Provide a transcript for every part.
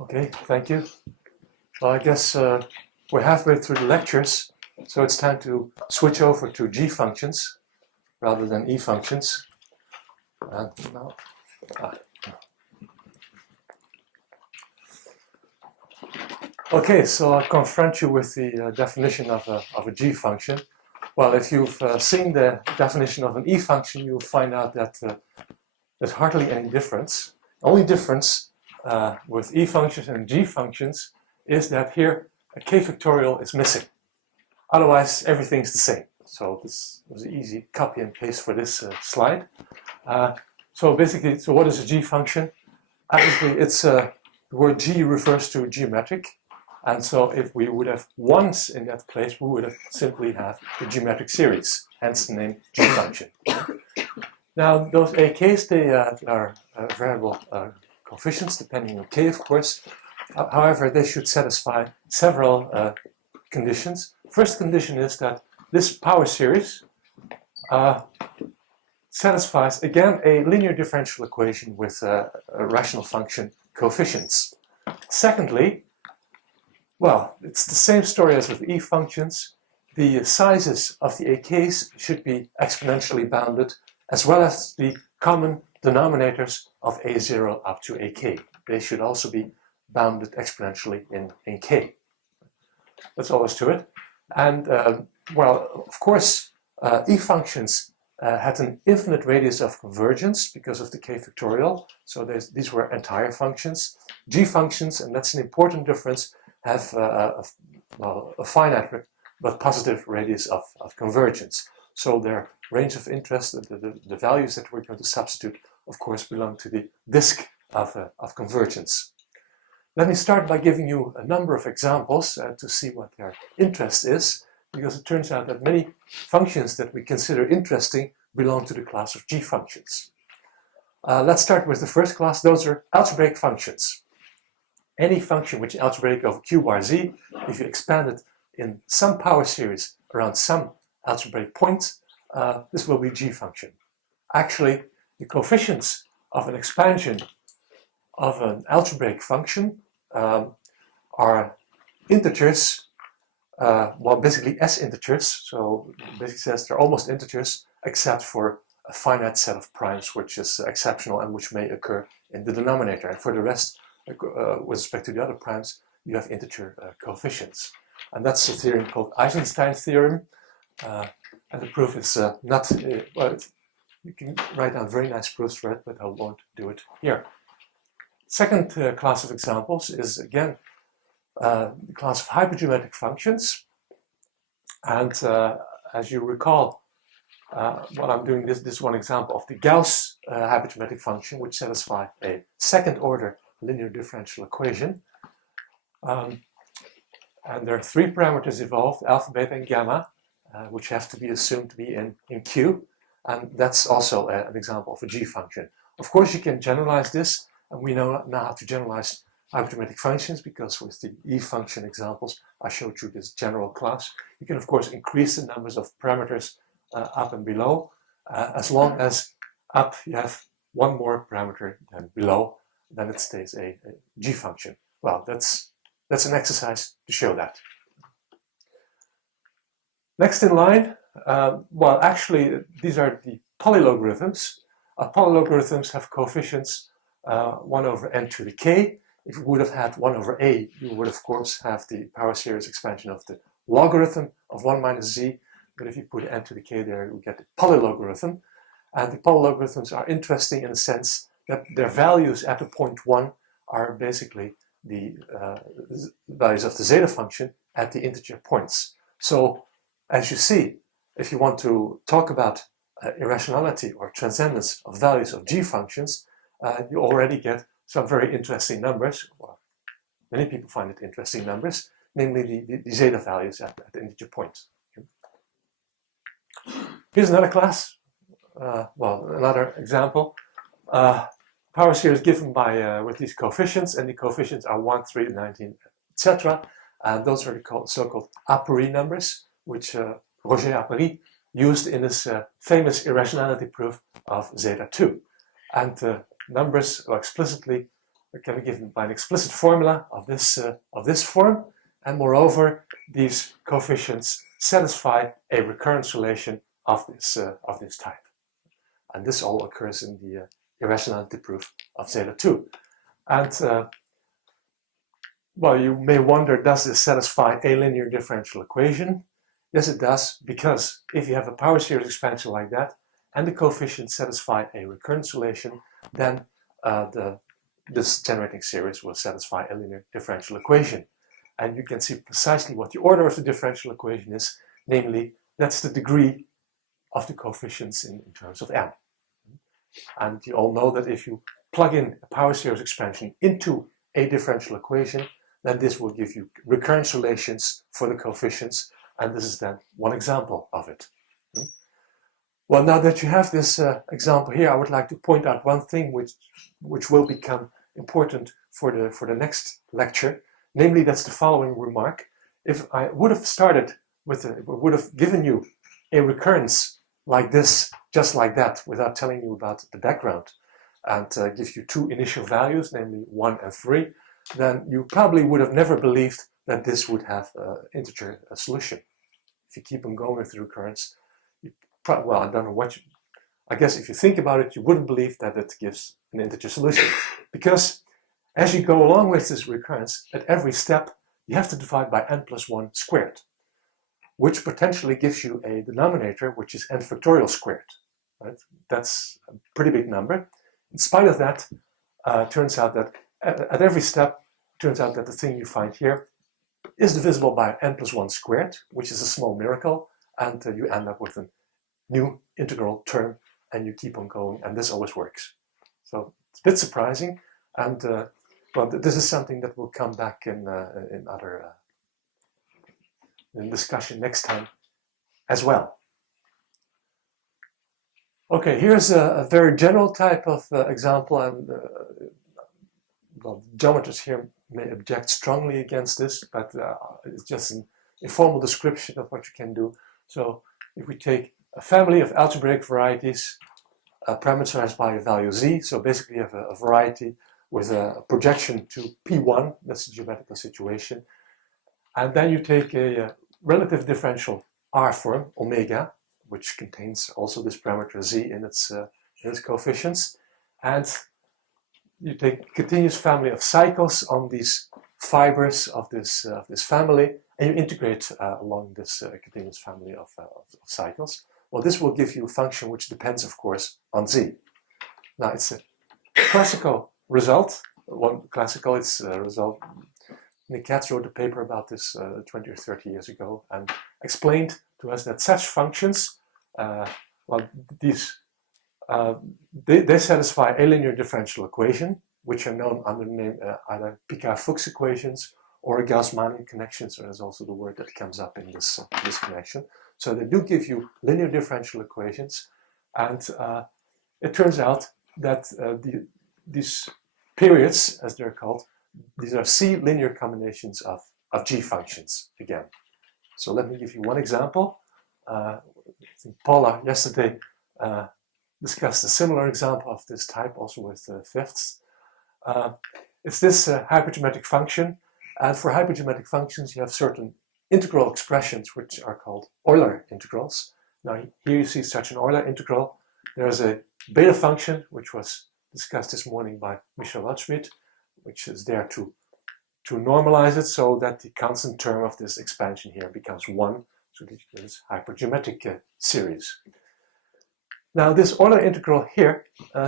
Okay, thank you. Well, I guess we're halfway through the lectures, so it's time to switch over to G functions rather than E functions. And now, Okay, so I'll confront you with the definition of a G function. Well, if you've seen the definition of an E function, you'll find out that there's hardly any difference. The only difference with E functions and G functions is that here a k factorial is missing. Otherwise, everything's the same. So this was an easy copy and paste for this slide. So basically, so what is a G function? Obviously, it's the word G refers to geometric. And so if we would have ones in that place, we would have simply have the geometric series, hence the name G function. Now, those AKs, they are variable coefficients, depending on k, of course. However, they should satisfy several conditions. First condition is that this power series satisfies, again, a linear differential equation with a rational function coefficients. Secondly, well, it's the same story as with E functions. The sizes of the AKs should be exponentially bounded, as well as the common denominators of A0 up to AK. They should also be bounded exponentially in K. That's all there is to it. And, well, of course, E functions had an infinite radius of convergence because of the k factorial. So these were entire functions. G functions, and that's an important difference, have a finite but positive radius of convergence. So their range of interest, the values that we're going to substitute, of course, belong to the disk of convergence. Let me start by giving you a number of examples to see what their interest is, because it turns out that many functions that we consider interesting belong to the class of G functions. Let's start with the first class. Those are algebraic functions. Any function which is algebraic over q bar z, if you expand it in some power series around some algebraic point, this will be G function. Actually, the coefficients of an expansion of an algebraic function are integers, well, basically S integers. So basically says they're almost integers except for a finite set of primes, which is exceptional and which may occur in the denominator. And for the rest, with respect to the other primes, you have integer coefficients. And that's a theorem called Eisenstein's theorem. And the proof is not, well, you can write down very nice proofs for it, but I won't do it here. Second class of examples is, again, the class of hypergeometric functions. And as you recall, well, I'm doing this one example of the Gauss hypergeometric function, which satisfies a second order linear differential equation. And there are three parameters involved, alpha, beta, and gamma, which have to be assumed to be in Q. And that's also an example of a G function. Of course, you can generalize this, and we know now how to generalize hypergeometric functions, because with the E function examples, I showed you this general class. You can, of course, increase the numbers of parameters up and below, as long as up you have one more parameter than below, then it stays a G function. Well, that's an exercise to show that. Next in line, well, actually, these are the polylogarithms. Polylogarithms have coefficients 1 over n to the k. If you would have had 1 over a, you would, of course, have the power series expansion of the logarithm of 1 minus z. But if you put n to the k there, you get the polylogarithm. And the polylogarithms are interesting in the sense that their values at the point 1 are basically the values of the zeta function at the integer points. So, as you see, if you want to talk about irrationality or transcendence of values of G functions, you already get some very interesting numbers. Well, many people find it interesting numbers, namely the zeta values at the integer points. Here's another class, well, another example. Power series given by with these coefficients, and the coefficients are 1, 3, 19, etc. And those are the so-called a priori numbers, which Roger a priori used in his famous irrationality proof of zeta 2. and numbers are explicitly can be given by an explicit formula of this form, and moreover, these coefficients satisfy a recurrence relation of this type. And this all occurs in the irrationality proof of Zeta 2. And well, you may wonder, does this satisfy a linear differential equation? Yes, it does, because if you have a power series expansion like that, and the coefficients satisfy a recurrence relation, then this generating series will satisfy a linear differential equation. And you can see precisely what the order of the differential equation is, namely, that's the degree of the coefficients in terms of n. And you all know that if you plug in a power series expansion into a differential equation, then this will give you recurrence relations for the coefficients, and this is then one example of it. Well, now that you have this example here, I would like to point out one thing which will become important for the next lecture, namely that's the following remark. If I would have started with would have given you a recurrence like this, just like that, without telling you about the background, and give you two initial values, namely 1 and 3, then you probably would have never believed that this would have an integer solution. If you keep on going with the recurrence, well, I don't know what I guess if you think about it, you wouldn't believe that it gives an integer solution. Because as you go along with this recurrence, at every step, you have to divide by n plus 1 squared, which potentially gives you a denominator which is n factorial squared. Right? That's a pretty big number. In spite of that, turns out that at every step, turns out that the thing you find here is divisible by n plus 1 squared, which is a small miracle, and you end up with a new integral term, and you keep on going, and this always works. So it's a bit surprising, and well, this is something that will come back in other in discussion next time as well. Okay, here's a very general type of example, and well, geometers here may object strongly against this, but it's just an informal description of what you can do. So if we take a family of algebraic varieties parameterized by a value z, so basically you have a variety with a projection to P1, that's the geometrical situation, and then you take a relative differential R form, omega, which contains also this parameter z in its coefficients, and you take a continuous family of cycles on these fibers of this family, and you integrate along this continuous family of cycles. Well, this will give you a function which depends, of course, on z. Now, it's a classical result. It's a result. Nick Katz wrote a paper about this 20 or 30 years ago and explained to us that such functions, well, they satisfy a linear differential equation, which are known under the name either Picard-Fuchs equations or Gauss-Manin connections, or there's also the word that comes up in this connection. So they do give you linear differential equations, and it turns out that these periods, as they're called, these are C linear combinations of G functions again. So let me give you one example. I think Paula yesterday discussed a similar example of this type, also with fifths. It's this hypergeometric function, and for hypergeometric functions you have certain integral expressions which are called Euler integrals. Now here you see such an Euler integral. There's a beta function which was discussed this morning by Michel Waldschmidt, which is there to normalize it so that the constant term of this expansion here becomes 1, so this hypergeometric series. Now this Euler integral here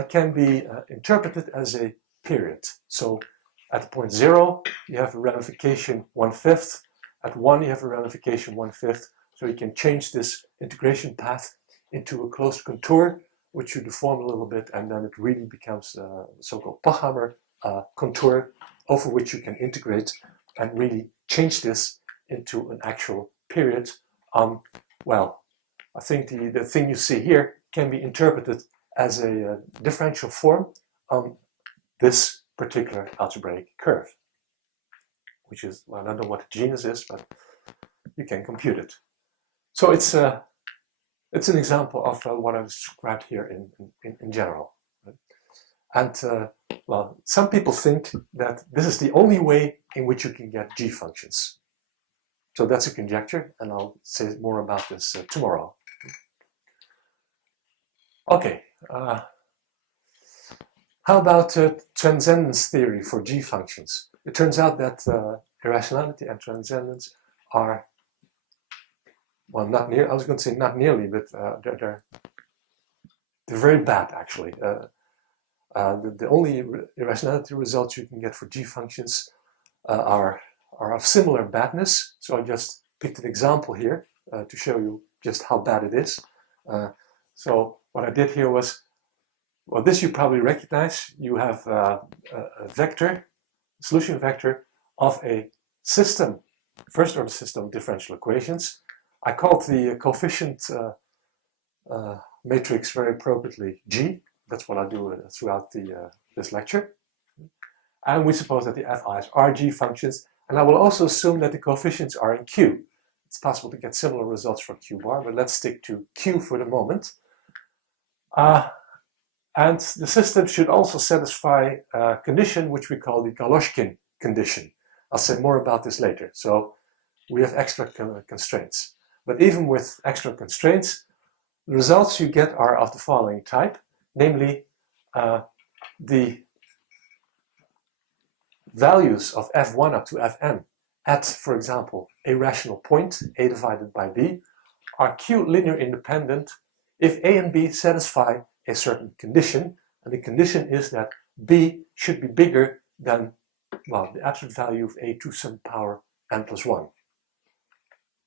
can be interpreted as a period. So at the point 0 you have a ramification 1/5, at 1 you have a ramification 1/5, so you can change this integration path into a closed contour, which you deform a little bit, and then it really becomes a so-called Pochhammer contour over which you can integrate and really change this into an actual period. Well, I think the thing you see here can be interpreted as a differential form on this particular algebraic curve, which is, well, I don't know what the genus is, but you can compute it. So it's an example of what I described here in general. Right? And well, some people think that this is the only way in which you can get G functions. So that's a conjecture, and I'll say more about this tomorrow. Okay, how about transcendence theory for G functions? It turns out that irrationality and transcendence are, well, not near, I was going to say not nearly, but they're very bad, actually. The only irrationality results you can get for G functions are of similar badness. So I just picked an example here to show you just how bad it is. So what I did here was, well, this you probably recognize. You have a vector, solution vector of a system, first order system of differential equations. I called the coefficient matrix very appropriately G. That's what I do throughout this lecture. And we suppose that the fi's are G functions. And I will also assume that the coefficients are in Q. It's possible to get similar results for Q bar, but let's stick to Q for the moment. And the system should also satisfy a condition which we call the Galoshkin condition. I'll say more about this later. So we have extra constraints. But even with extra constraints, the results you get are of the following type, namely the values of f1 up to fn at, for example, a rational point, a divided by b, are Q linear independent if a and b satisfy a certain condition, and the condition is that b should be bigger than, well, the absolute value of a to some power n plus 1.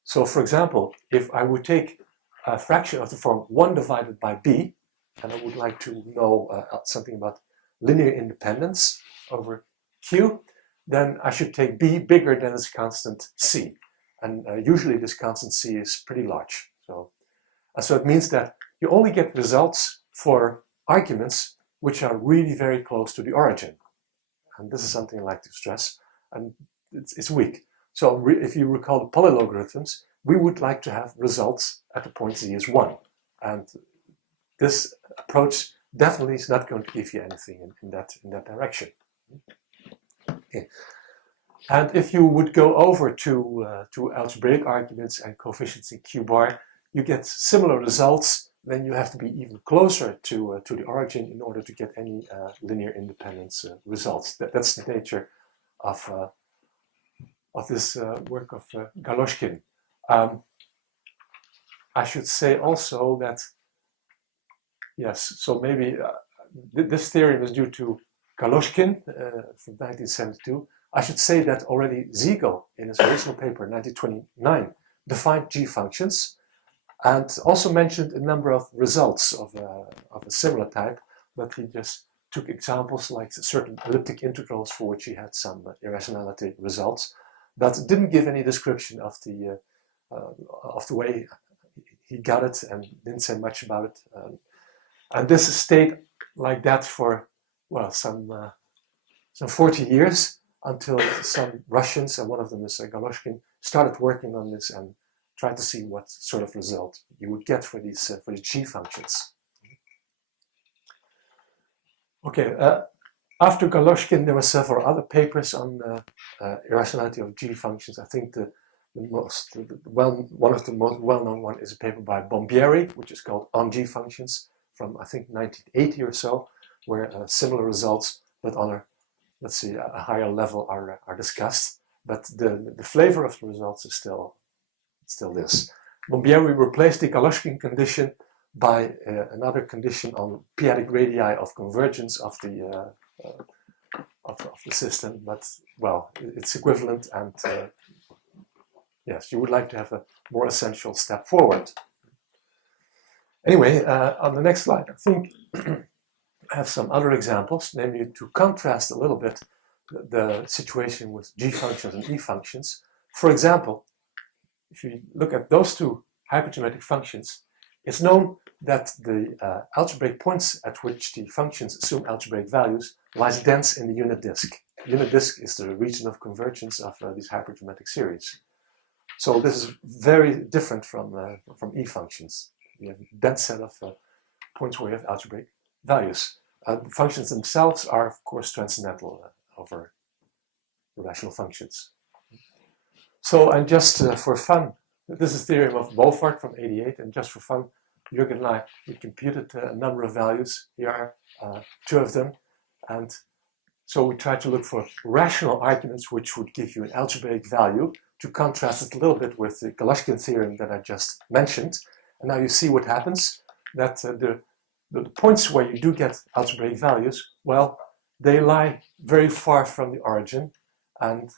So, for example, if I would take a fraction of the form 1 divided by b, and I would like to know something about linear independence over Q, then I should take b bigger than its constant c. And usually this constant c is pretty large. So it means that you only get results for arguments which are really very close to the origin. And this is something I like to stress, and it's weak. So if you recall the polylogarithms, we would like to have results at the point z is 1. And this approach definitely is not going to give you anything in that direction. Okay. And if you would go over to algebraic arguments and coefficients in Q bar, you get similar results. Then you have to be even closer to the origin in order to get any linear independence results. That's the nature of this work of Galoshkin. I should say also that, yes, so maybe this theory was due to Galoshkin from 1972. I should say that already Siegel, in his original paper in 1929, defined G functions and also mentioned a number of results of a similar type, but he just took examples like certain elliptic integrals for which he had some irrationality results, but didn't give any description of the way he got it and didn't say much about it. And this stayed like that for, well, some 40 years until some Russians, and one of them is Galoshkin, started working on this and tried to see what sort of result you would get for these G functions. Okay, after Galoshkin, there were several other papers on irrationality of G functions. I think one of the most well-known one is a paper by Bombieri, which is called On G Functions, from I think 1980 or so, where similar results, but on a, let's see, a higher level are discussed. But the flavor of the results is still this. Bombieri replaced the Galoshkin condition by another condition on p-adic radii of convergence of the system. But well, it's equivalent, and yes, you would like to have a more essential step forward. Anyway, on the next slide, I think I have some other examples, namely to contrast a little bit the situation with G functions and E functions. For example, if you look at those two hypergeometric functions, it's known that the algebraic points at which the functions assume algebraic values lies dense in the unit disk. Unit disk is the region of convergence of these hypergeometric series. So this is very different from E functions. You have a dense set of points where you have algebraic values. The functions themselves are, of course, transcendental over the rational functions. So, and just for fun, this is the theorem of Beaufort from '88, and just for fun, Jürgen and I, we computed a number of values. Here are 2 of them, and so we tried to look for rational arguments which would give you an algebraic value to contrast it a little bit with the Galoshkin theorem that I just mentioned. And now you see what happens, that the points where you do get algebraic values, well, they lie very far from the origin, and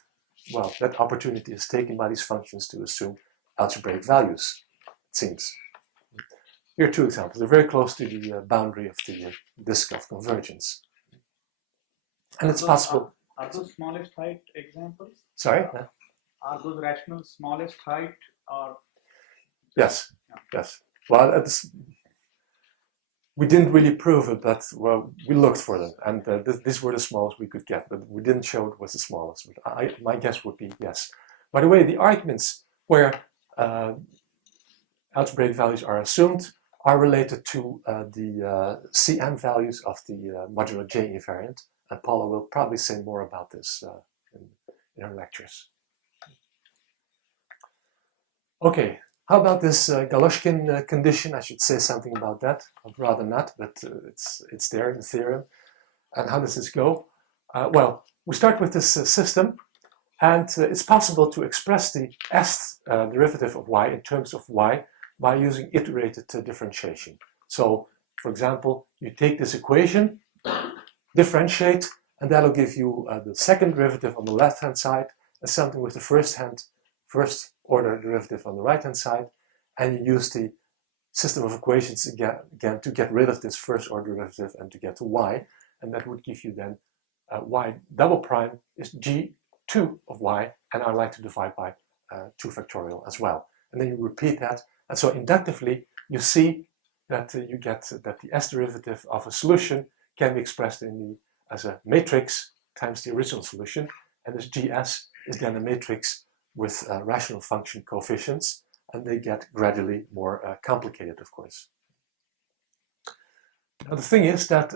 well, that opportunity is taken by these functions to assume algebraic values, it seems. Here are 2 examples. They're very close to the boundary of the disk of convergence. And it's possible. Are those smallest height examples? Sorry? Are those rational smallest height or? Yes, yes. Well, we didn't really prove it, but well, we looked for them, and these were the smallest we could get, but we didn't show it was the smallest. But my guess would be yes. By the way, the arguments where algebraic values are assumed are related to the Cn values of the modular J invariant, and Paula will probably say more about this in her lectures. Okay. How about this Galoshkin condition? I should say something about that. I'd rather not, but it's there in the theorem. And how does this go? Well, we start with this system, and it's possible to express the s derivative of y in terms of y by using iterated differentiation. So, for example, you take this equation, differentiate, and that'll give you the second derivative on the left-hand side, and something with the first order derivative on the right-hand side, and you use the system of equations again to get rid of this first order derivative and to get to y, and that would give you then y double prime is g2 of y, and I like to divide by 2 factorial as well. And then you repeat that, and so inductively you see that you get that the s derivative of a solution can be expressed as a matrix times the original solution, and this gs is then a matrix with rational function coefficients, and they get gradually more complicated, of course. Now the thing is that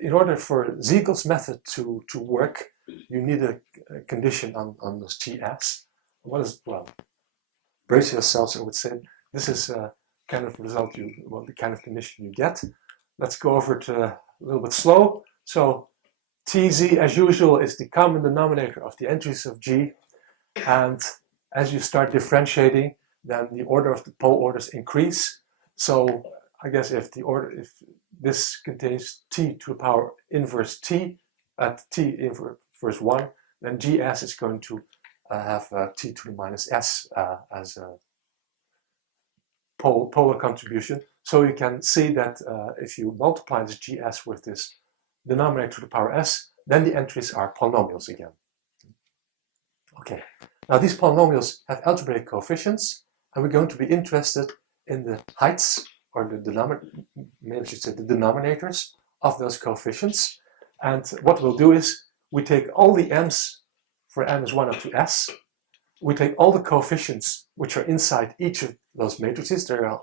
in order for Siegel's method to work, you need a condition on this GS. What is, well, brace yourselves, I would say. This is kind of result the kind of condition you get. Let's go over it a little bit slow. So TZ, as usual, is the common denominator of the entries of G. And as you start differentiating, then the order of the pole orders increase. So I guess if this contains t to the power inverse t at t inverse 1, then gs is going to have t to the minus s as a polar contribution. So you can see that if you multiply this gs with this denominator to the power s, then the entries are polynomials again. Okay, now these polynomials have algebraic coefficients, and we're going to be interested in the heights, or the denominators of those coefficients. And what we'll do is, we take all the m's, for m is 1 up to s, we take all the coefficients which are inside each of those matrices. There are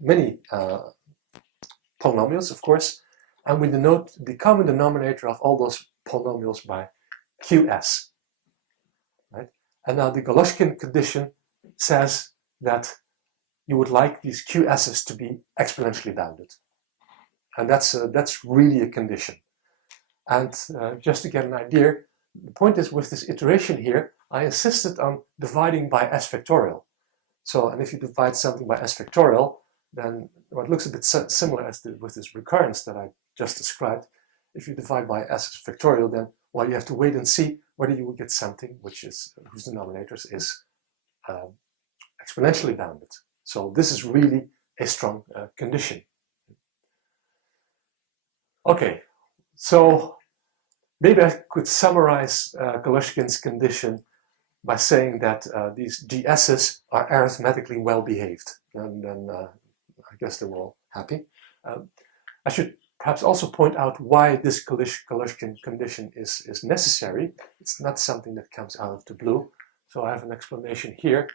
many polynomials, of course, and we denote the common denominator of all those polynomials by qs. Right? And now the Galoshkin condition says that you would like these qs's to be exponentially bounded. And that's really a condition. And just to get an idea, the point is, with this iteration here, I insisted on dividing by s factorial. So, and if you divide something by s factorial, then it looks a bit similar as with this recurrence that I just described. If you divide by s factorial, then, well, you have to wait and see whether you will get something whose denominators is exponentially bounded. So this is really a strong condition. Okay, so maybe I could summarize Galoshkin's condition by saying that these GS's are arithmetically well behaved, and then I guess they're all happy. I should perhaps also point out why this Galoshkin condition is necessary. It's not something that comes out of the blue, so I have an explanation here.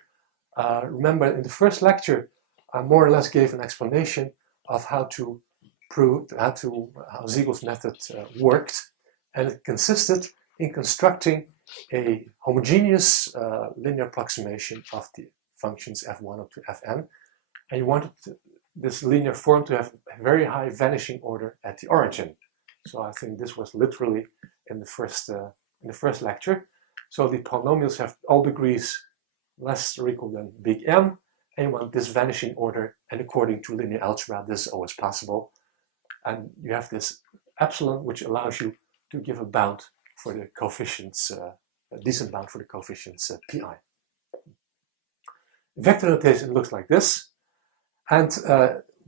Remember, in the first lecture, I more or less gave an explanation of how to proved how Siegel's method worked, and it consisted in constructing a homogeneous linear approximation of the functions f1 up to fn, and you wanted this linear form to have a very high vanishing order at the origin. So I think this was literally in the first lecture. So the polynomials have all degrees less or equal than big M, and you want this vanishing order, and according to linear algebra this is always possible. And you have this epsilon, which allows you to give a bound for the coefficients, a decent bound for the coefficients pi. Vector notation looks like this, and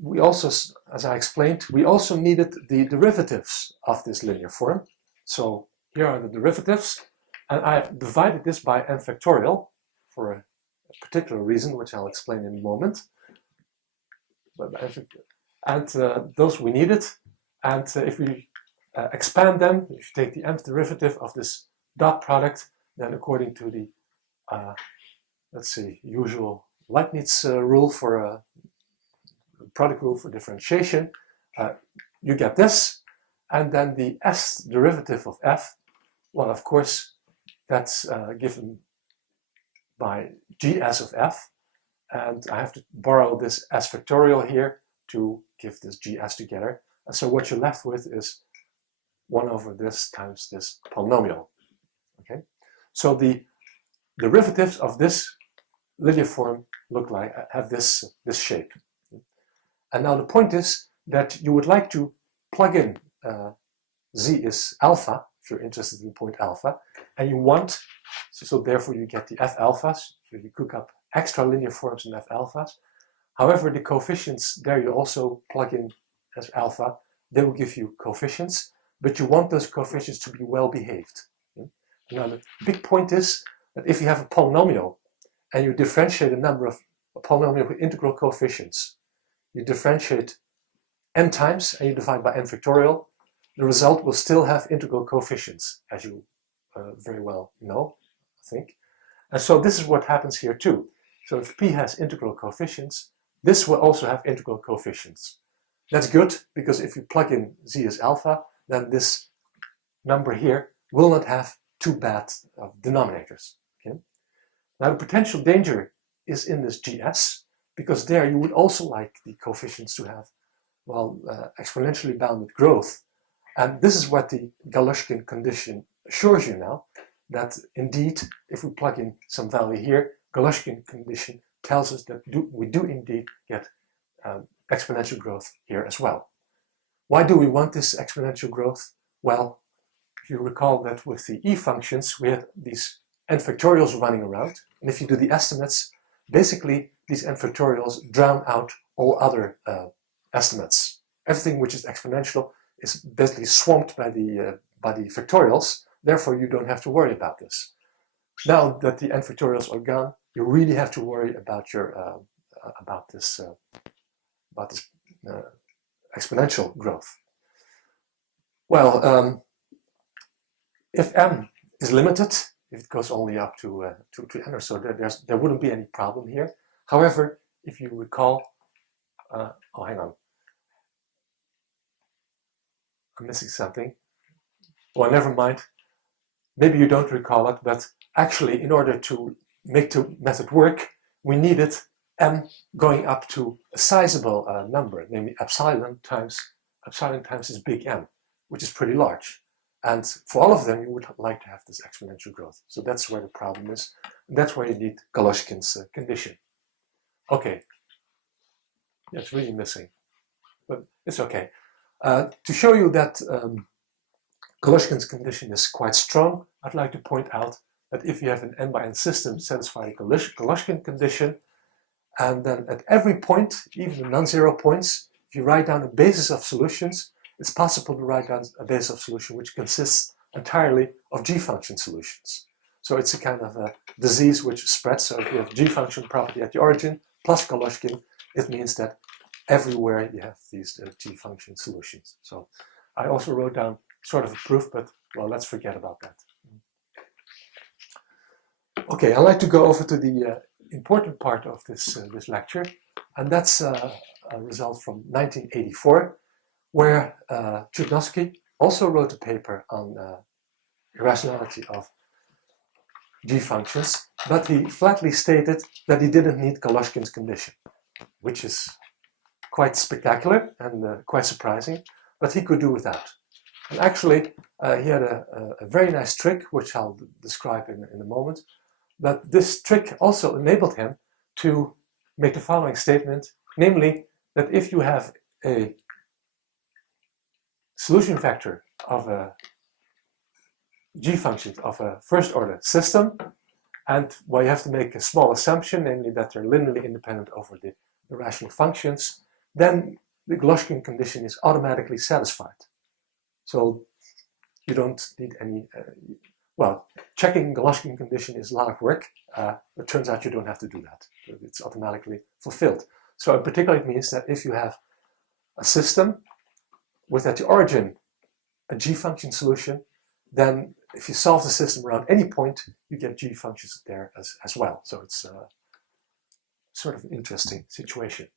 we also, as I explained, we also needed the derivatives of this linear form. So here are the derivatives, and I divided this by n factorial for a particular reason, which I'll explain in a moment. And those we needed, and if we expand them, if you take the nth derivative of this dot product, then according to the, let's see, usual Leibniz rule for product rule for differentiation, you get this, and then the s derivative of f, well, of course, that's given by gs of f, and I have to borrow this s factorial here to give this gs together. And so what you're left with is 1 over this times this polynomial. Okay, so the derivatives of this linear form look like, have this shape. And now the point is that you would like to plug in z is alpha, if you're interested in point alpha, and you want, so therefore you get the f alphas, so you cook up extra linear forms in f alphas. However, the coefficients there you also plug in as alpha, they will give you coefficients, but you want those coefficients to be well behaved. Now the big point is that if you have a polynomial and you differentiate a number of a polynomial with integral coefficients, you differentiate n times and you divide by n factorial, the result will still have integral coefficients, as you very well know, I think. And so this is what happens here too. So if p has integral coefficients, this will also have integral coefficients. That's good, because if you plug in z as alpha, then this number here will not have too bad denominators. Okay? Now the potential danger is in this gs, because there you would also like the coefficients to have, well, exponentially bounded growth. And this is what the Galushkin condition assures you now, that indeed, if we plug in some value here, Galushkin condition tells us that we do indeed get exponential growth here as well. Why do we want this exponential growth? Well, if you recall that with the e functions, we had these n factorials running around, and if you do the estimates, basically these n factorials drown out all other estimates. Everything which is exponential is basically swamped by the factorials, therefore you don't have to worry about this. Now that the n factorials are gone, you really have to worry about your this exponential growth. Well, if m is limited, if it goes only up to n or so, there wouldn't be any problem here. However, if you recall, oh, hang on, I'm missing something. Well, never mind. Maybe you don't recall it, but actually, in order to make the method work, we needed m going up to a sizable number, namely epsilon times this big M, which is pretty large. And for all of them, you would like to have this exponential growth. So that's where the problem is. And that's where you need Galushkin's condition. Okay. Yeah, it's really missing, but it's okay. To show you that Galushkin's condition is quite strong, I'd like to point out that if you have an n by n system satisfying Galushkin condition, and then at every point, even the non-zero points, if you write down a basis of solutions, it's possible to write down a basis of solution which consists entirely of g-function solutions. So it's a kind of a disease which spreads. So if you have g-function property at the origin plus Galushkin, it means that everywhere you have these g-function solutions. So I also wrote down sort of a proof, but well, let's forget about that. Okay, I'd like to go over to the important part of this lecture, and that's a result from 1984, where Chudnovsky also wrote a paper on irrationality of G functions, but he flatly stated that he didn't need Galoshkin's condition, which is quite spectacular and quite surprising, but he could do without. And actually, he had a very nice trick, which I'll describe in a moment, but this trick also enabled him to make the following statement, namely that if you have a solution vector of a G function of a first order system, and well, you have to make a small assumption, namely that they're linearly independent over the rational functions, then the Galoshkin condition is automatically satisfied. So you don't need any, well, checking Galoshkin condition is a lot of work. It turns out you don't have to do that. It's automatically fulfilled. So in particular, it means that if you have a system with at the origin a G function solution, then if you solve the system around any point, you get G functions there as well. So it's sort of an interesting situation.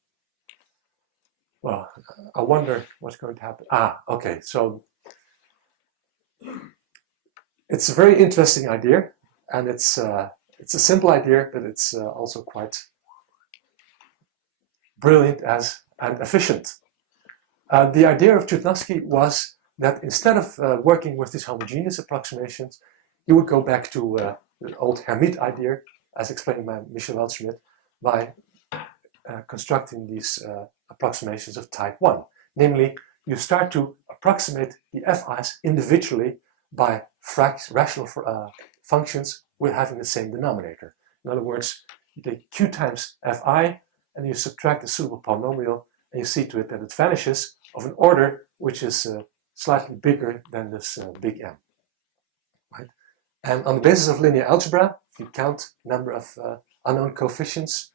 Well, I wonder what's going to happen. Okay, so it's a very interesting idea, and it's a simple idea, but it's also quite brilliant and efficient. The idea of Chudnovsky was that instead of working with these homogeneous approximations, he would go back to the old Hermite idea, as explained by Michel Waldschmidt, by constructing these approximations of type 1. Namely, you start to approximate the fi's individually by rational functions with having the same denominator. In other words, you take q times fi and you subtract a suitable polynomial and you see to it that it vanishes of an order which is slightly bigger than this big M. Right? And on the basis of linear algebra, if you count the number of unknown coefficients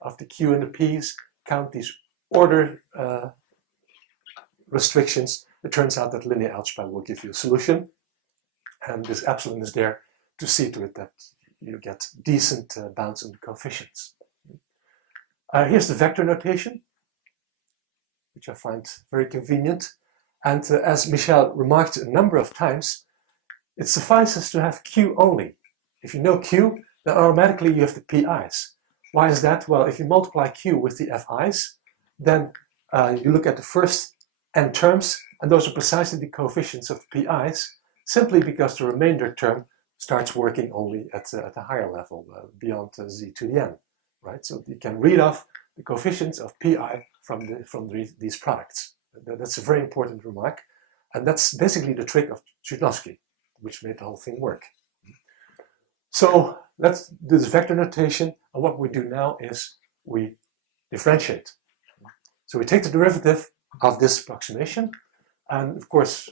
of the q and the p's, count these order restrictions, it turns out that linear algebra will give you a solution. And this epsilon is there to see to it that you get decent bounds on the coefficients. Here's the vector notation, which I find very convenient. And as Michel remarked a number of times, it suffices to have Q only. If you know Q, then automatically you have the PI's. Why is that? Well, if you multiply Q with the FI's, then you look at the first n terms, and those are precisely the coefficients of the PI's, simply because the remainder term starts working only at a higher level, beyond z to the n. Right? So you can read off the coefficients of PI from these products. That's a very important remark, and that's basically the trick of Chudnovsky, which made the whole thing work. So let's do this vector notation, and what we do now is we differentiate. So we take the derivative of this approximation, and of course,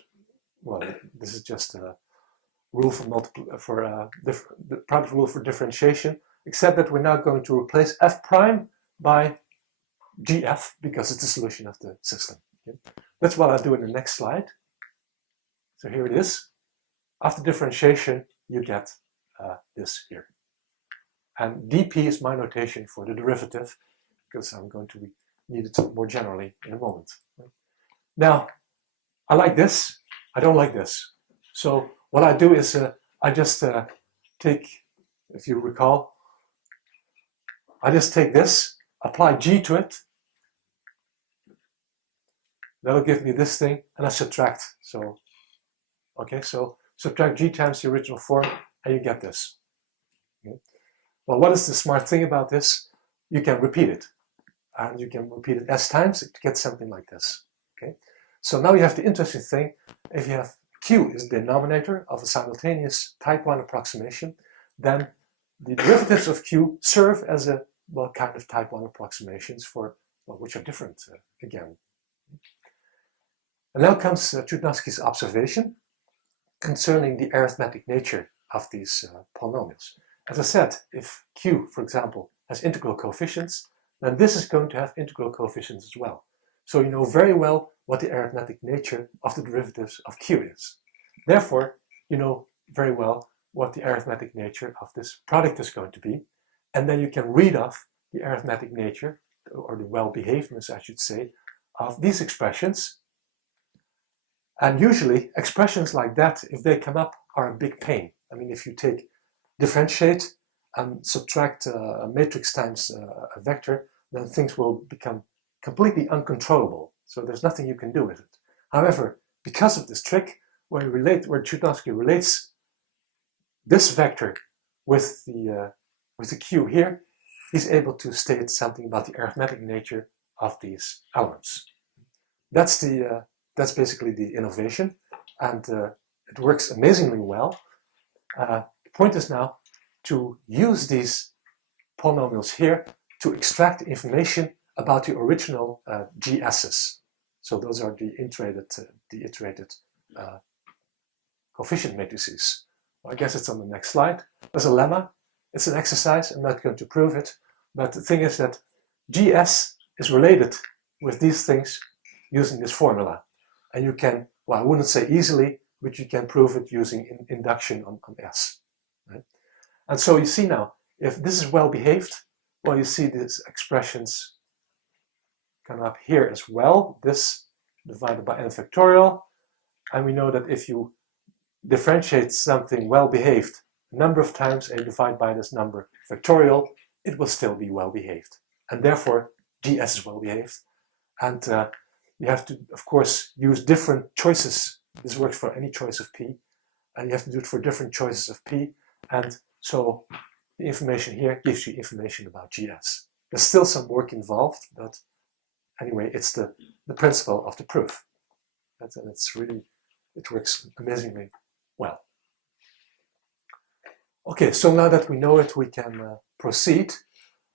well, this is just a rule the product rule for differentiation, except that we're now going to replace f prime by gf because it's the solution of the system. Okay? That's what I'll do in the next slide. So here it is. After differentiation, you get this here. And dp is my notation for the derivative, because I'm going to need it more generally in a moment. Now, I like this. I don't like this. So what I do is I just take, if you recall, I just take this, apply g to it. That'll give me this thing, and I subtract. So, okay, so subtract g times the original form, and you get this. Okay. Well, what is the smart thing about this? You can repeat it. And you can repeat it s times to get something like this. Okay. So now you have the interesting thing. If you have q is the denominator of a simultaneous type 1 approximation, then the derivatives of q serve as a, well, kind of type 1 approximations for, well, which are different again. And now comes Chudnovsky's observation concerning the arithmetic nature of these polynomials. As I said, if q, for example, has integral coefficients, then this is going to have integral coefficients as well. So you know very well what the arithmetic nature of the derivatives of q is. Therefore, you know very well what the arithmetic nature of this product is going to be, and then you can read off the arithmetic nature, or the well-behavedness, I should say, of these expressions And usually expressions like that, if they come up, are a big pain. I mean, if you differentiate and subtract a matrix times a vector, then things will become completely uncontrollable. So there's nothing you can do with it. However, because of this trick, where Chudnovsky relates this vector with the Q here, he's able to state something about the arithmetic nature of these elements. That's basically the innovation, and it works amazingly well. The point is now to use these polynomials here to extract information about the original GS's. So those are the iterated coefficient matrices. Well, I guess it's on the next slide. There's a lemma. It's an exercise. I'm not going to prove it. But the thing is that GS is related with these things using this formula. And you can, well, I wouldn't say easily, but you can prove it using induction on S. Right? And so you see now, if this is well behaved, well, you see these expressions come up here as well. This divided by n factorial. And we know that if you differentiate something well behaved a number of times and divide by this number factorial, it will still be well behaved. And therefore, GS is well behaved. And you have to, of course, use different choices. This works for any choice of P. And you have to do it for different choices of P. And so the information here gives you information about GS. There's still some work involved, but anyway, it's the principle of the proof. And it works amazingly well. Okay, so now that we know it, we can proceed.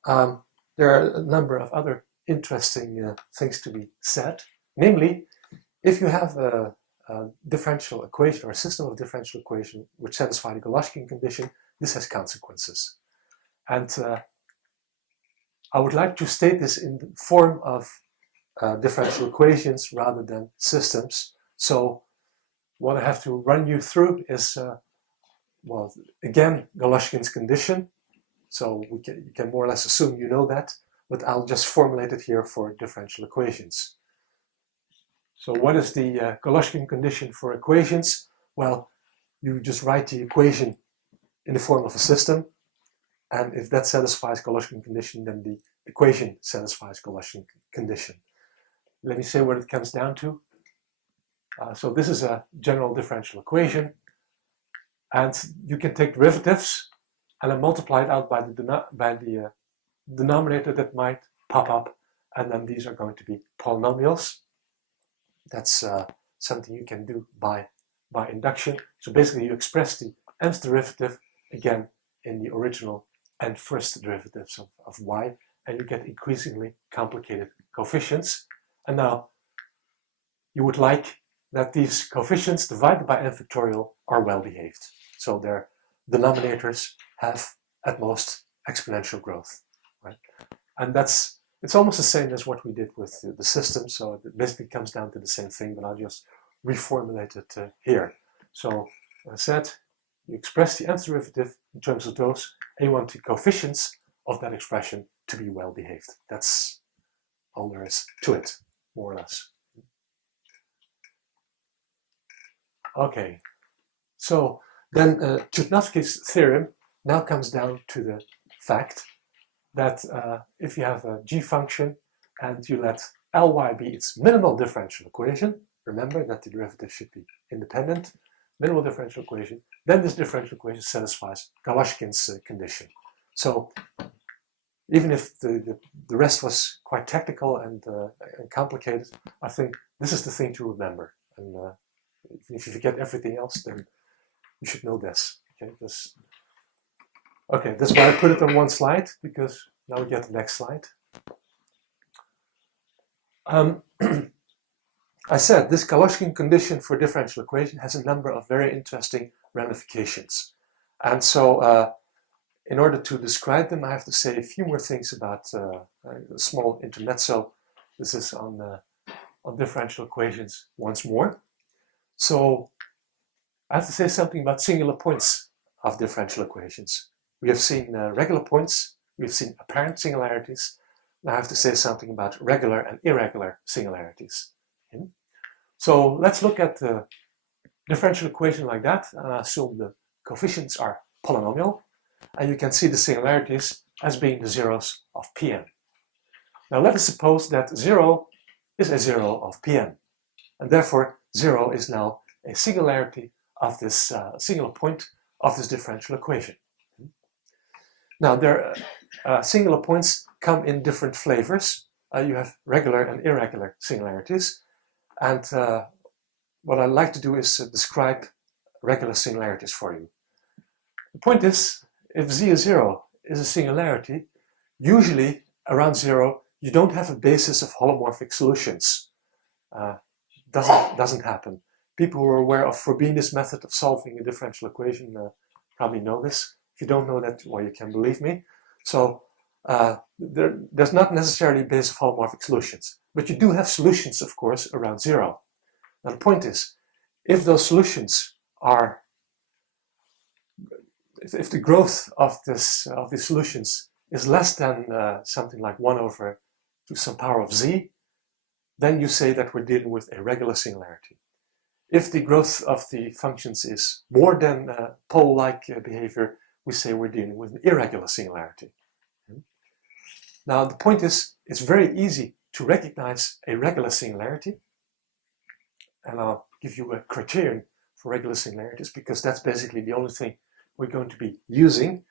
There are a number of other interesting things to be said. Namely, if you have a differential equation or a system of differential equations which satisfy the Golashkin condition, this has consequences. And I would like to state this in the form of differential equations rather than systems. So what I have to run you through is, well, again, Golashkin's condition. So you can more or less assume you know that, but I'll just formulate it here for differential equations. So what is the Golashkin condition for equations? Well, you just write the equation in the form of a system, and if that satisfies Golashkin condition, then the equation satisfies Golashkin condition. Let me say what it comes down to. So this is a general differential equation, and you can take derivatives and then multiply it out by the denominator that might pop up, and then these are going to be polynomials. That's something you can do by induction. So basically you express the nth derivative again in the original and first derivatives of y, and you get increasingly complicated coefficients. And now you would like that these coefficients divided by n factorial are well behaved. So their denominators have at most exponential growth, right? And it's almost the same as what we did with the system. So it basically comes down to the same thing, but I'll just reformulate it here. So as I said, you express the nth derivative in terms of those, and you want the coefficients of that expression to be well behaved. That's all there is to it, more or less. Okay, so then Chudnovsky's theorem now comes down to the fact that if you have a g function and you let Ly be its minimal differential equation, remember that the derivative should be independent, minimal differential equation, then this differential equation satisfies Golashkin's condition. So even if the rest was quite technical and complicated, I think this is the thing to remember. And if you forget everything else, then you should know this. Okay, that's why I put it on one slide, because now we get the next slide. I said this Golashkin condition for differential equation has a number of very interesting ramifications. And so in order to describe them, I have to say a few more things about a small intermezzo. This is on differential equations once more. So I have to say something about singular points of differential equations. We have seen regular points, we've seen apparent singularities. Now I have to say something about regular and irregular singularities. Okay? So let's look at the differential equation like that, and assume the coefficients are polynomial, and you can see the singularities as being the zeros of Pn. Now let us suppose that 0 is a 0 of Pn, and therefore 0 is now a singularity of this singular point of this differential equation. Now singular points come in different flavors. You have regular and irregular singularities, and what I'd like to do is describe regular singularities for you. The point is, if z is 0 is a singularity, usually around 0 you don't have a basis of holomorphic solutions. Doesn't happen. People who are aware of Frobenius' method of solving a differential equation probably know this. If you don't know that, well, you can believe me. So there's not necessarily a basis of holomorphic solutions, but you do have solutions, of course, around 0. Now the point is, if those solutions are, if the growth of these solutions is less than something like 1 over to some power of z, then you say that we're dealing with a regular singularity. If the growth of the functions is more than pole-like behavior, we say we're dealing with an irregular singularity. Now the point is, it's very easy to recognize a regular singularity, and I'll give you a criterion for regular singularities because that's basically the only thing we're going to be using.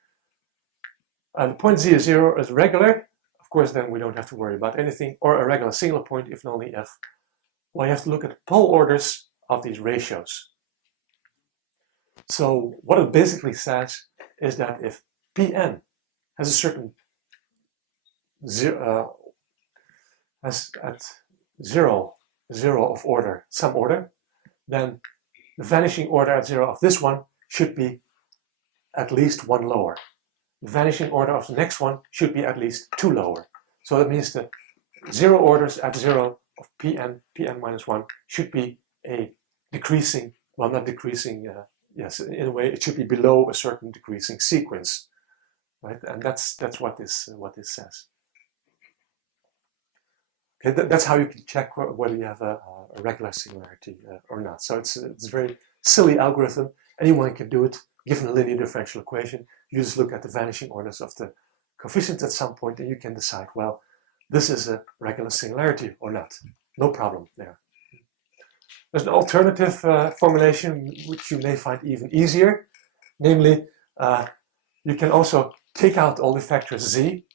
The point z is 0 is regular. Of course, then we don't have to worry about anything, or a regular singular point if and only if. Well, you have to look at the pole orders of these ratios. So what it basically says is that if Pn has a certain has at 0 of order, some order, then the vanishing order at 0 of this one should be at least 1 lower. The vanishing order of the next one should be at least 2 lower. So that means the 0 orders at 0 of Pn minus 1 should be a decreasing, well, not decreasing, yes, in a way it should be below a certain decreasing sequence, right? And that's what this says. Okay, that's how you can check whether you have a regular singularity or not. So it's a very silly algorithm. Anyone can do it. Given a linear differential equation, you just look at the vanishing orders of the coefficients at some point, and you can decide, well, this is a regular singularity or not. No problem there. There's an alternative formulation which you may find even easier. Namely, you can also take out all the factors z,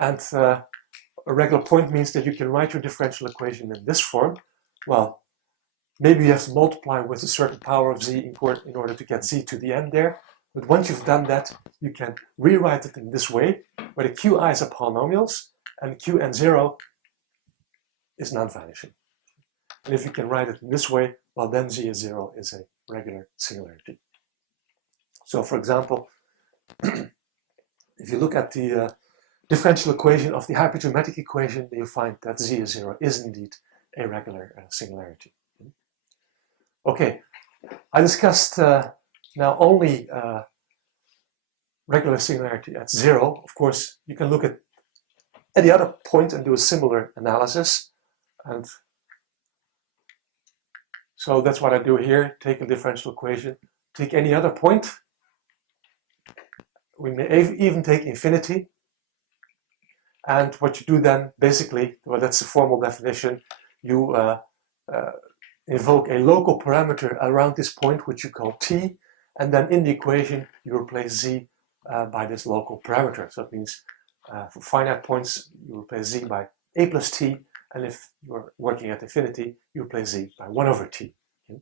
and a regular point means that you can write your differential equation in this form. Well, maybe you have to multiply with a certain power of z in order to get z to the end there. But once you've done that, you can rewrite it in this way, where the qi's are polynomials and qn0 is non-vanishing. And if you can write it in this way, well, then z is 0 is a regular singularity. So for example, if you look at the differential equation of the hypergeometric equation, you find that z is 0 is indeed a regular singularity. Okay, I discussed now only regular singularity at 0. Of course, you can look at any other point and do a similar analysis. And so that's what I do here. Take a differential equation, take any other point. We may even take infinity. And what you do then, basically, well, that's the formal definition, you invoke a local parameter around this point, which you call t, and then in the equation you replace z by this local parameter. So it means for finite points you replace z by a plus t, and if you're working at infinity you replace z by 1 over t. Okay?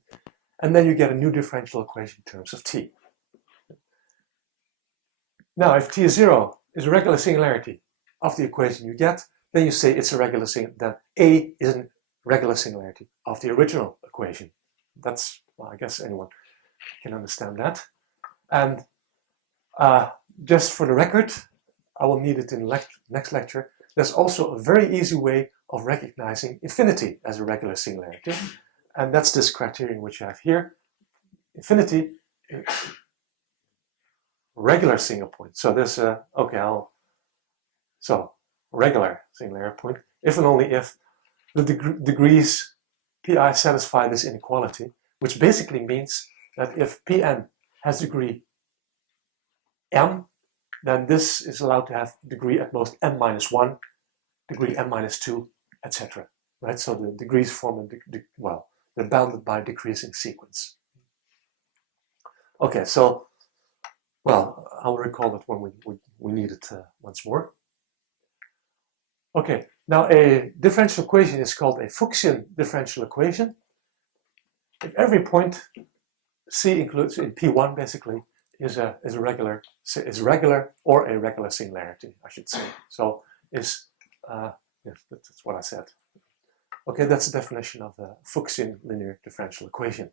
And then you get a new differential equation in terms of t. Now if t is 0 is a regular singularity of the equation you get, then you say it's a regular singularity, then a is a regular singularity of the original equation. That's, well, I guess anyone can understand that. And just for the record, I will need it in the next lecture, there's also a very easy way of recognizing infinity as a regular singularity. And that's this criterion which you have here. Infinity, regular single point. So there's a, okay, so regular singular point, if and only if the degrees pi satisfy this inequality, which basically means that if Pn has degree m, then this is allowed to have degree at most m minus 1, degree m minus 2, etc. Right? So the degrees form well, they're bounded by decreasing sequence. Okay, so, well, I'll recall it when we need it once more. Okay, now a differential equation is called a Fuchsian differential equation. If every point C includes in P1 basically is regular or a regular singularity, I should say. So yes, that's what I said. Okay, that's the definition of the Fuchsian linear differential equation.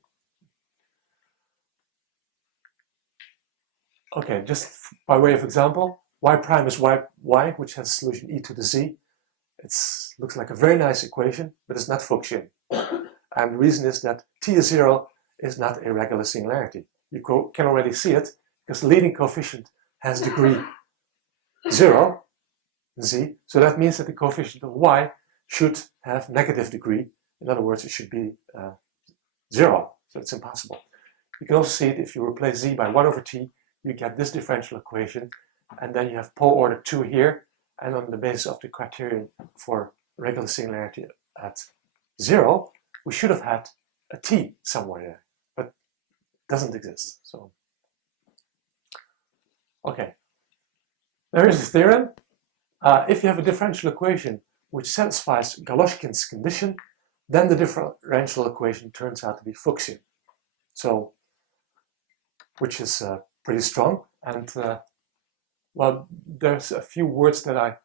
Okay, just by way of example, y prime is y, which has a solution e to the z. It looks like a very nice equation, but it's not Fuchsian. And the reason is that t is 0 is not a regular singularity. You can already see it, because the leading coefficient has degree 0, z, so that means that the coefficient of y should have negative degree. In other words, it should be 0, so it's impossible. You can also see it if you replace z by 1 over t, you get this differential equation, and then you have pole order 2 here, and on the basis of the criterion for regular singularity at 0, we should have had a t somewhere there, but it doesn't exist. So, okay. There is a theorem. If you have a differential equation which satisfies Galoshkin's condition, then the differential equation turns out to be Fuchsian. So, which is pretty strong. And well, there's a few words that a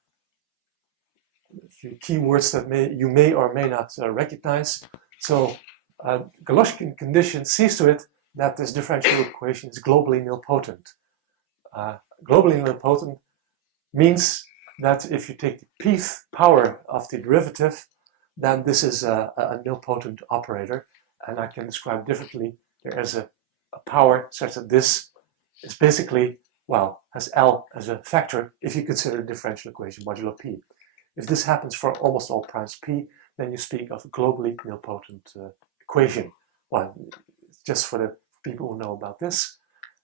few key words that you may or may not recognize. So, Galoshkin condition sees to it that this differential equation is globally nilpotent. Globally nilpotent means that if you take the pth power of the derivative, then this is a nilpotent operator, and I can describe differently. There is a power such that this is basically, well, has L as a factor if you consider the differential equation modulo p. If this happens for almost all primes p, then you speak of a globally nilpotent equation. Well, just for the people who know about this.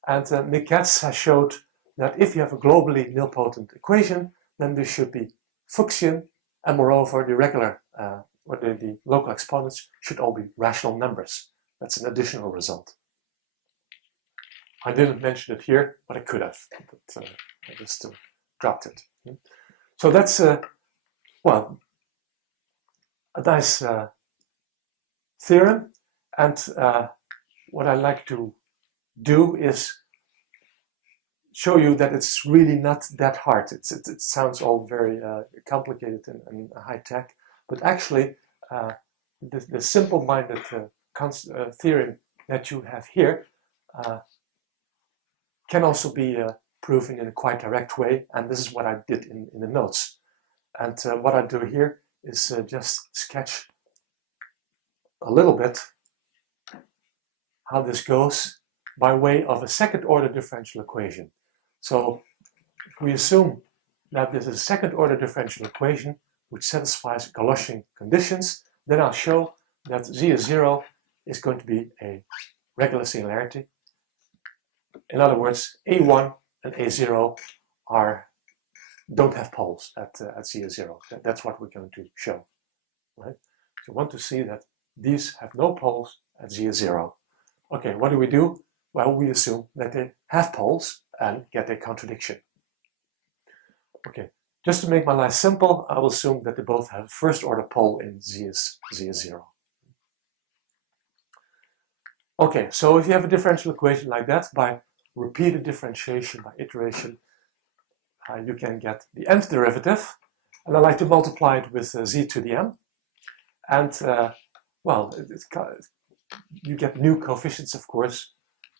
And Miketz has showed that if you have a globally nilpotent equation, then this should be Fuchsian, and moreover, the regular or the local exponents should all be rational numbers. That's an additional result. I didn't mention it here, but I could have, but I just dropped it. So that's, well, a nice theorem, and what I like to do is show you that it's really not that hard. It sounds all very complicated and high-tech, but actually the simple-minded theorem that you have here can also be proven in a quite direct way, and this is what I did in the notes. And what I do here is just sketch a little bit how this goes by way of a second-order differential equation. So if we assume that this is a second-order differential equation which satisfies Galoshkin conditions, then I'll show that z is 0 is going to be a regular singularity. In other words, A1 and A0 don't have poles at z is 0. That's what we're going to show. Right? So we want to see that these have no poles at z is 0. Okay, what do? Well, we assume that they have poles and get a contradiction. Okay, just to make my life simple, I will assume that they both have first order pole in z is 0. Okay, so if you have a differential equation like that, by repeated differentiation, by iteration, you can get the nth derivative, and I like to multiply it with z to the m, and well, you get new coefficients, of course,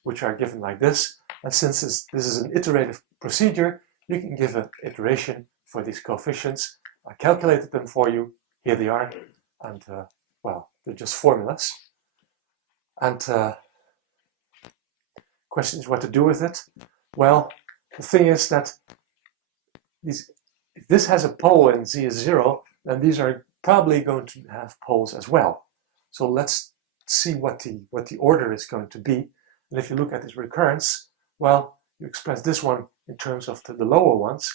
which are given like this. And since this is an iterative procedure, you can give an iteration for these coefficients. I calculated them for you. Here they are. And, well, they're just formulas. And question is what to do with it. Well, the thing is that if this has a pole and z is 0, then these are probably going to have poles as well. So let's see what the order is going to be. And if you look at this recurrence, well, you express this one in terms of the lower ones.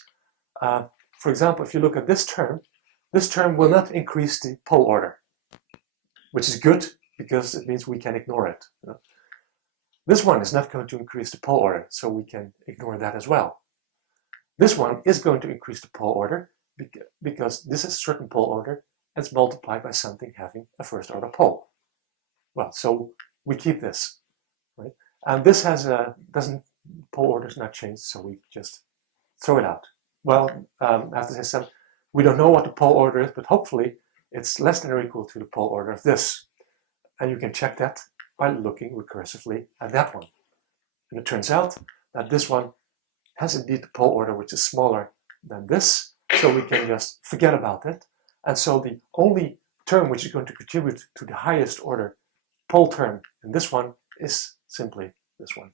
For example, if you look at this term will not increase the pole order, which is good because it means we can ignore it. You know? This one is not going to increase the pole order, so we can ignore that as well. This one is going to increase the pole order because this is a certain pole order and it's multiplied by something having a first order pole. Well, so we keep this, right? And this has pole order is not changed, so we just throw it out. Well, as I said, we don't know what the pole order is, but hopefully it's less than or equal to the pole order of this. And you can check that by looking recursively at that one. And it turns out that this one has indeed the pole order which is smaller than this, so we can just forget about it. And so the only term which is going to contribute to the highest order pole term in this one is simply this one.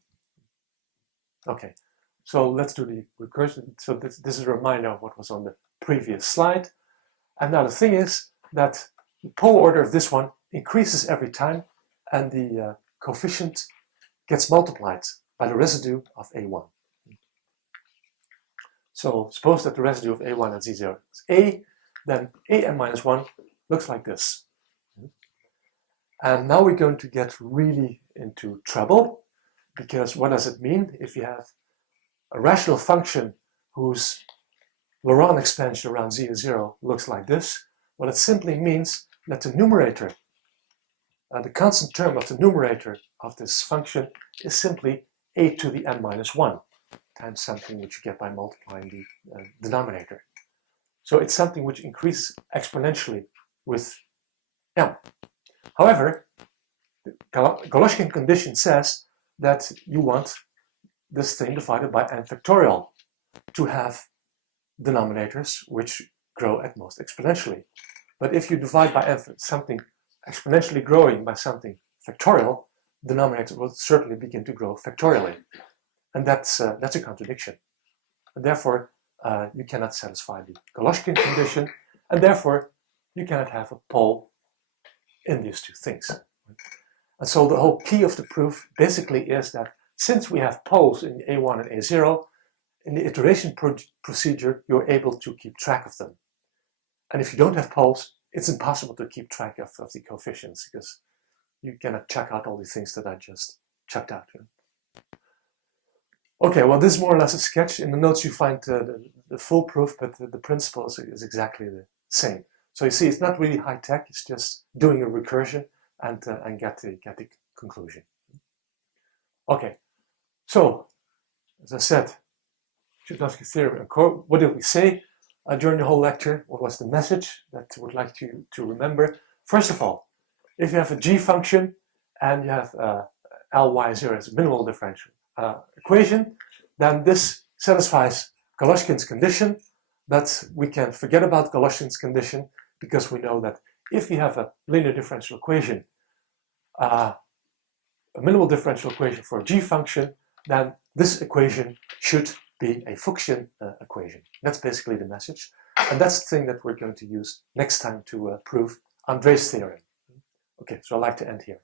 Okay, so let's do the recursion. So this is a reminder of what was on the previous slide. And now the thing is that the pole order of this one increases every time, and the coefficient gets multiplied by the residue of A1. So suppose that the residue of A1 and Z0 is A, then AN minus 1 looks like this. And now we're going to get really into trouble, because what does it mean if you have a rational function whose Laurent expansion around Z0 looks like this? Well, it simply means that the numerator, the constant term of the numerator of this function is simply a to the n minus 1 times something which you get by multiplying the denominator. So it's something which increases exponentially with m. However, the Galoshkin condition says that you want this thing divided by n factorial to have denominators which grow at most exponentially. But if you divide by n something exponentially growing by something factorial, denominator will certainly begin to grow factorially. And that's a contradiction. And therefore, you cannot satisfy the Galoshkin condition, and therefore you cannot have a pole in these two things. And so the whole key of the proof basically is that since we have poles in A1 and A0, in the iteration procedure, you're able to keep track of them. And if you don't have poles, it's impossible to keep track of the coefficients, because you cannot check out all the things that I just checked out. Okay, well, this is more or less a sketch. In the notes you find the full proof, but the principle is exactly the same. So you see, it's not really high tech. It's just doing a recursion and get the conclusion. Okay, so as I said, Chudovsky theorem. What did we say during the whole lecture? What was the message that I would like to remember? First of all, if you have a g function and you have Ly0 as a minimal differential equation, then this satisfies Galoshkin's condition, but we can forget about Galoshkin's condition because we know that if you have a linear differential equation, a minimal differential equation for a g function, then this equation should be a Fuchsian equation. That's basically the message. And that's the thing that we're going to use next time to prove Andre's theorem. Okay, so I'd like to end here.